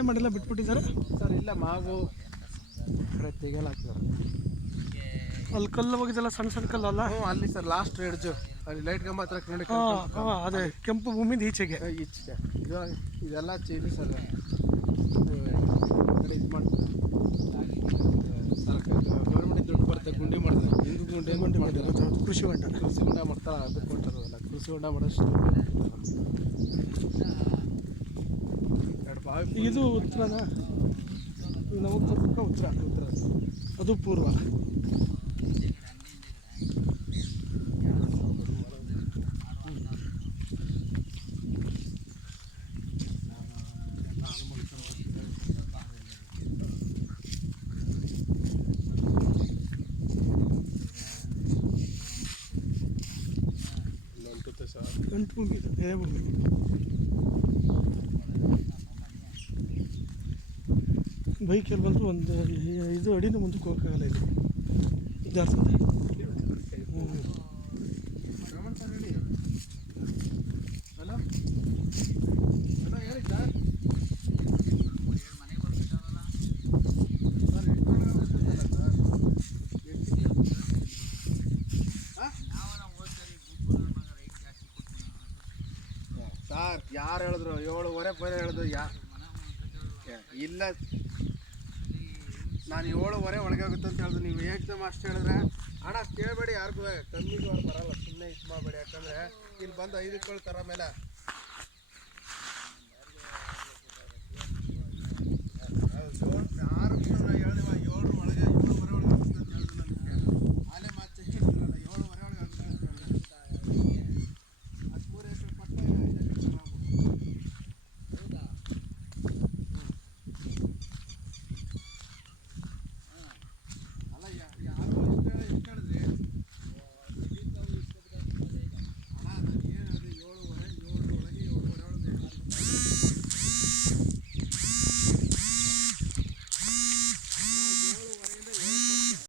ಬೇಸಾಯ ಮಾಡಿಲ್ಲ ಬಿಟ್ಬಿಟ್ಟಿದ್ದಾರೆ ಸರ್. ಇಲ್ಲ ಮಾವು ತೆಗೆಲ್ಲ ಹಾಕ್ತಾರೆ. ಅಲ್ಲಿ ಕಲ್ಲು ಹೋಗಿದ್ದೆಲ್ಲ ಸಣ್ಣ ಸಣ್ಣ ಕಲ್ಲು ಅಲ್ಲ? ಹ್ಞೂ, ಅಲ್ಲಿ ಸರ್ ಲಾಸ್ಟ್ ಎಡ್ಜು ಅಲ್ಲಿ ಲೈಟ್ ಕಂಬ ಹತ್ರ ನೋಡಿ. ಹಾಂ ಅದೇ ಕೆಂಪು ಭೂಮಿದ ಈಚೆಗೆ ಈಚೆಗೆ ಇದೆಲ್ಲ ಚೇಂಜಸ್ ಅಲ್ಲ. ಇದು ಮಾಡ್ತಾರೆ ಸರ್ಕಾರ, ಗೌರ್ಮೆಂಟ್ ದುಡ್ಡು ಬರುತ್ತೆ, ಗುಂಡಿ ಮಾಡ್ತಾರೆ. ಹಿಂದೂ ಗುಂಡಿ ಮಾಡ್ತಾರೆ, ಕೃಷಿ ಹೊಂಡ ಮಾಡ್ತಾರೆ. ಅದಕ್ಕೆ ಕೊಟ್ಟಿರೋದಲ್ಲ, ಕೃಷಿ ಹೊಂಡ ಮಾಡೋಷ್ಟು. ಇದು ಉತ್ತರನ? ನವಪೂರ್ವಕ ಉತ್ತರ. ಅದು ಪೂರ್ವ. ಗಂಟು ಭೂಮಿ ಇದು, ಎಳೆ ಭೂಮಿ. ಬೈಕಲ್ಲಿ ಬಂದು ಒಂದು 5 ಅಡಿನೂ ಮುಂದಕ್ಕೆ ಹೋಗೋಕ್ಕಾಗಲ್ಲ. ಇದು ಜಾಸ್ತಿ. ಹಲೋ ಹಲೋ, ಹೇಳಿ ಸರ್. ಸರ್ ಯಾರು ಹೇಳಿದ್ರು 7:15 ಬೇರೆ ಹೇಳಿದ್ರು? ಇಲ್ಲ, ನಾನು 7:15 ಒಳಗೆ ಆಗುತ್ತೆ ಅಂತ ಹೇಳಿದ್ರು. ನೀವು ಏಕ್ದಮ್ ಅಷ್ಟು ಹೇಳಿದ್ರೆ ಹಣ ಕೇಳಬೇಡಿ ಯಾರಿಗೂ, ಕಮ್ಮಿಗೆ ಅವ್ರು ಬರಲ್ಲ. ಸುಮ್ಮನೆ ಇದು ಮಾಡಬೇಡಿ. ಯಾಕಂದರೆ ಇಲ್ಲಿ ಬಂದು 5 ತರ ಮೇಲೆ